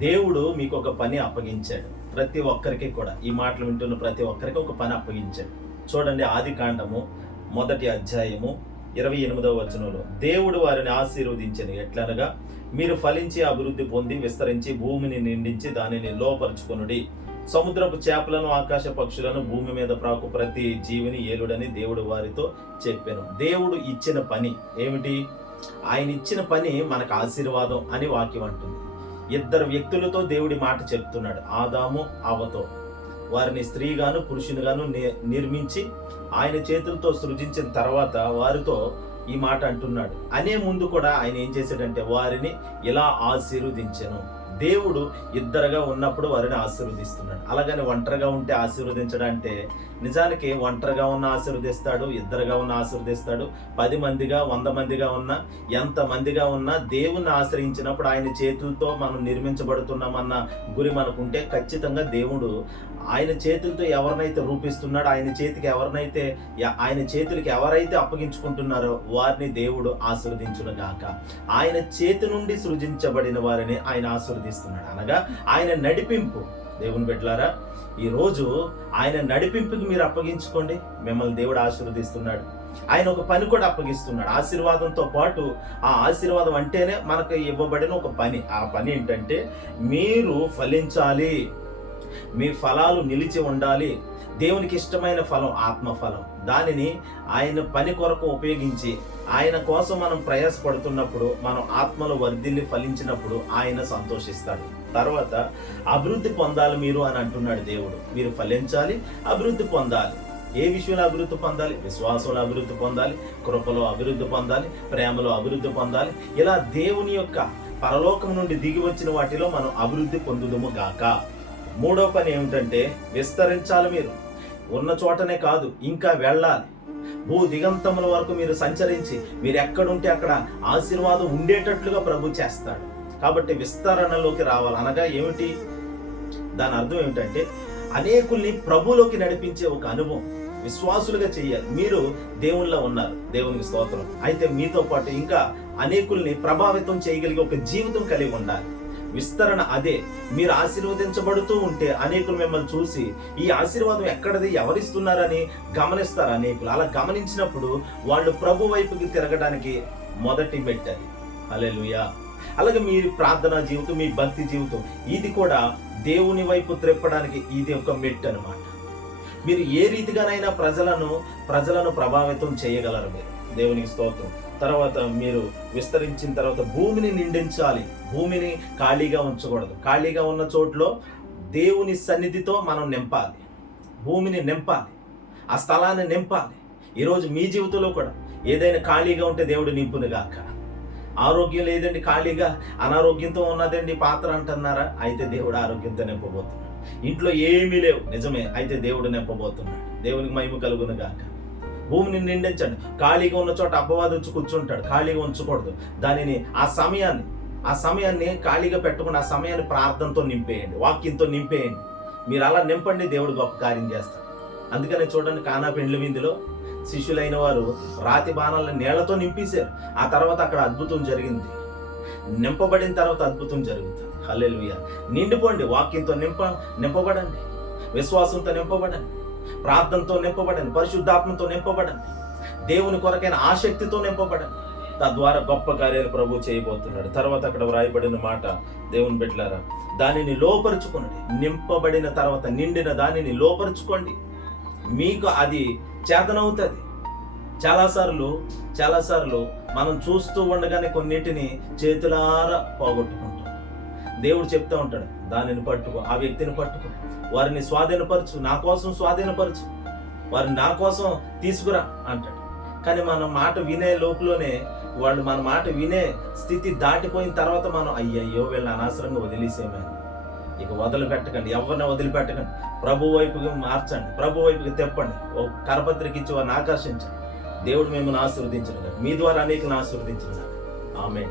దేవుడు మీకు ఒక పని అప్పగించాడు. ప్రతి ఒక్కరికి కూడా. ఈ మాటలు వింటున్న ప్రతి ఒక్కరికి ఒక పని అప్పగించాడు. చూడండి ఆది కాండము మొదటి అధ్యాయము ఇరవై ఎనిమిదవ వచనంలో. దేవుడు వారిని ఆశీర్వదించను ఎట్లనగా మీరు ఫలించి అభివృద్ధి పొంది విస్తరించి భూమిని నిండించి దానిని లోపరుచుకొనుడి. సముద్రపు చేపలను ఆకాశ పక్షులను భూమి మీద ప్రాకు ప్రతి జీవిని ఏలుడని దేవుడు వారితో చెప్పాను. దేవుడు ఇచ్చిన పని ఏమిటి? ఆయన ఇచ్చిన పని మనకు ఆశీర్వాదం అని వాక్యం అంటుంది. ఇద్దరు వ్యక్తులతో దేవుడి మాట చెప్తున్నాడు. ఆదాము అవతో వారిని స్త్రీగాను పురుషునిగాను ని- నిర్మించి ఆయన చేతులతో సృజించిన తర్వాత వారితో ఈ మాట అంటున్నాడు. అనే ముందు కూడా ఆయన ఏం చేశాడంటే వారిని ఇలా ఆశీర్వదించెను. దేవుడు ఇద్దరుగా ఉన్నప్పుడు వారిని ఆశీర్వదిస్తున్నాడు. అలాగని ఒంటరిగా ఉంటే ఆశీర్వదించడం అంటే నిజానికి ఒంటరిగా ఉన్న ఆశీర్వదిస్తాడు ఇద్దరుగా ఉన్న ఆశీర్వదిస్తాడు పది మందిగా వంద మందిగా ఉన్న ఎంత మందిగా ఉన్నా దేవుణ్ణి ఆశ్రయించినప్పుడు ఆయన చేతులతో మనం నిర్మించబడుతున్నామన్న గురి మనకుంటే ఖచ్చితంగా దేవుడు ఆయన చేతులతో ఎవరినైతే రూపిస్తున్నాడో ఆయన చేతికి ఎవరినైతే ఆయన చేతులకి ఎవరైతే అప్పగించుకుంటున్నారో వారిని దేవుడు ఆశీర్వదించును గాక. ఆయన చేతి నుండి సృజించబడిన వారిని ఆయన ఆశీర్వదిస్తున్నాడు. అనగా ఆయన నడిపింపు దేవుని బిడ్డలారా ఈ రోజు ఆయన నడిపింపుకి మీరు అప్పగించుకోండి. మిమ్మల్ని దేవుడు ఆశీర్వదిస్తున్నాడు. ఆయన ఒక పని కూడా అప్పగిస్తున్నాడు. ఆశీర్వాదంతో పాటు ఆ ఆశీర్వాదం అంటేనే మనకు ఇవ్వబడిన ఒక పని. ఆ పని ఏంటంటే మీరు ఫలించాలి. మీ ఫలాలు నిలిచి ఉండాలి. దేవునికి ఇష్టమైన ఫలం ఆత్మఫలం. దానిని ఆయన పని కొరకు ఉపయోగించి ఆయన కోసం మనం ప్రయాసపడుతున్నప్పుడు మనం ఆత్మలు వర్ధిల్లి ఫలించినప్పుడు ఆయన సంతోషిస్తాడు. తర్వాత అభివృద్ధి పొందాలి మీరు అని అంటున్నాడు దేవుడు. మీరు ఫలించాలి అభివృద్ధి పొందాలి. ఏ విషయంలో అభివృద్ధి పొందాలి? విశ్వాసంలో అభివృద్ధి పొందాలి కృపలో అభివృద్ధి పొందాలి ప్రేమలో అభివృద్ధి పొందాలి. ఇలా దేవుని యొక్క పరలోకం నుండి దిగి వచ్చిన వాటిలో మనం అభివృద్ధి పొందుదుము గాక. మూడో పని ఏమిటంటే విస్తరించాలి మీరు. ఉన్న చోటనే కాదు ఇంకా వెళ్ళాలి. భూ దిగంతముల వరకు మీరు సంచరించి మీరు ఎక్కడుంటే అక్కడ ఆశీర్వాదం ఉండేటట్లుగా ప్రభు చేస్తాడు. కాబట్టి విస్తరణలోకి రావాలి. అనగా ఏమిటి? దాని అర్థం ఏమిటంటే అనేకుల్ని ప్రభులోకి నడిపించే ఒక అనుభవం విశ్వాసులుగా చేయాలి. మీరు దేవుళ్ళ ఉన్నారు. దేవునికి స్తోత్రం. అయితే మీతో పాటు ఇంకా అనేకుల్ని ప్రభావితం చేయగలిగే ఒక జీవితం కలిగి ఉండాలి. విస్తరణ అదే. మీరు ఆశీర్వదించబడుతూ ఉంటే అనేకులు మిమ్మల్ని చూసి ఈ ఆశీర్వాదం ఎక్కడది? ఎవరిస్తున్నారని గమనిస్తారు అనేకులు. అలా గమనించినప్పుడు వాళ్ళు ప్రభు వైపుకి తిరగడానికి మొదటి మెట్టది హల్లెలూయా. అలాగే మీ ప్రార్థనా జీవితం మీ భక్తి జీవితం ఇది కూడా దేవుని వైపు త్రిప్పడానికి ఇది ఒక మెట్ అనమాట మీరు ఏ రీతిగానైనా ప్రజలను ప్రజలను ప్రభావితం చేయగలరు మీరు. దేవునికి స్తోత్రం. తర్వాత మీరు విస్తరించిన తర్వాత భూమిని నిండించాలి. భూమిని ఖాళీగా ఉంచకూడదు. ఖాళీగా ఉన్న చోట్లో దేవుని సన్నిధితో మనం నింపాలి. భూమిని నింపాలి. ఆ స్థలాన్ని నింపాలి. ఈరోజు మీ జీవితంలో కూడా ఏదైనా ఖాళీగా ఉంటే దేవుడు నింపునుగాక ఆరోగ్యం లేదండి ఖాళీగా అనారోగ్యంతో ఉన్నదండి పాత్ర అంటున్నారా? అయితే దేవుడు ఆరోగ్యంతో నింపబోతున్నాడు. ఇంట్లో ఏమీ లేవు. నిజమే అయితే దేవుడు నింపబోతున్నాడు. దేవునికి మహిమ కలుగును గాక. భూమిని నిండించండి. ఖాళీగా ఉన్న చోట అపవాది వచ్చి కూర్చుంటాడు. ఖాళీగా ఉంచకూడదు. దానిని ఆ సమయాన్ని ఆ సమయాన్ని ఖాళీగా పెట్టకుండా ఆ సమయాన్ని ప్రార్థనతో నింపేయండి. వాక్యంతో నింపేయండి. మీరు అలా నింపండి దేవుడు గొప్ప కార్యం చేస్తాడు. అందుకనే చూడండి కానా పెండ్ల విందులో శిష్యులైన వారు రాతి బాణాలను నీళ్ళతో నింపేశారు. ఆ తర్వాత అక్కడ అద్భుతం జరిగింది. నింపబడిన తర్వాత అద్భుతం జరుగుతుంది. హల్లెలూయా. నిండిపోండి. వాక్యంతో నింప నింపబడండి. విశ్వాసంతో నింపబడండి. ప్రార్థనతో నింపబడండి పరిశుద్ధాత్మతో నింపబడండి దేవుని కొరకైన ఆసక్తితో నింపబడండి తద్వారా గొప్ప కార్యాలు ప్రభు చేయబోతున్నాడు. తర్వాత అక్కడ వ్రాయబడిన మాట దేవుని బిడ్డలారా దానిని లోపరుచుకునండి. నింపబడిన తర్వాత నిండిన దానిని లోపరుచుకోండి. మీకు అది చేతనవుతుంది. చాలాసార్లు చాలాసార్లు మనం చూస్తూ ఉండగానే కొన్నిటిని చేతులారా పోగొట్టుకుంటాం. దేవుడు చెప్తా ఉంటాడు దానిని పట్టుకో ఆ వ్యక్తిని పట్టుకో వారిని స్వాధీనపరచు నా కోసం స్వాధీనపరచు వారిని నా కోసం తీసుకురా అంటాడు. కానీ మనం మాట వినే లోపులోనే వాళ్ళు మన మాట వినే స్థితి దాటిపోయిన తర్వాత మనం అయ్యయ్యో వీళ్ళని అనవసరంగా వదిలేసేమని ఇక వదిలిపెట్టకండి ఎవరిని వదిలిపెట్టకండి ప్రభు వైపుకి మార్చండి ప్రభు వైపుకి తెప్పండి. ఓ కరపత్రిక ఇచ్చి వారిని ఆకర్షించండి. దేవుడు మిమ్మల్ని ఆశీర్వదించడం మీ ద్వారా అనేకలను ఆశీర్వదించడం ఆమె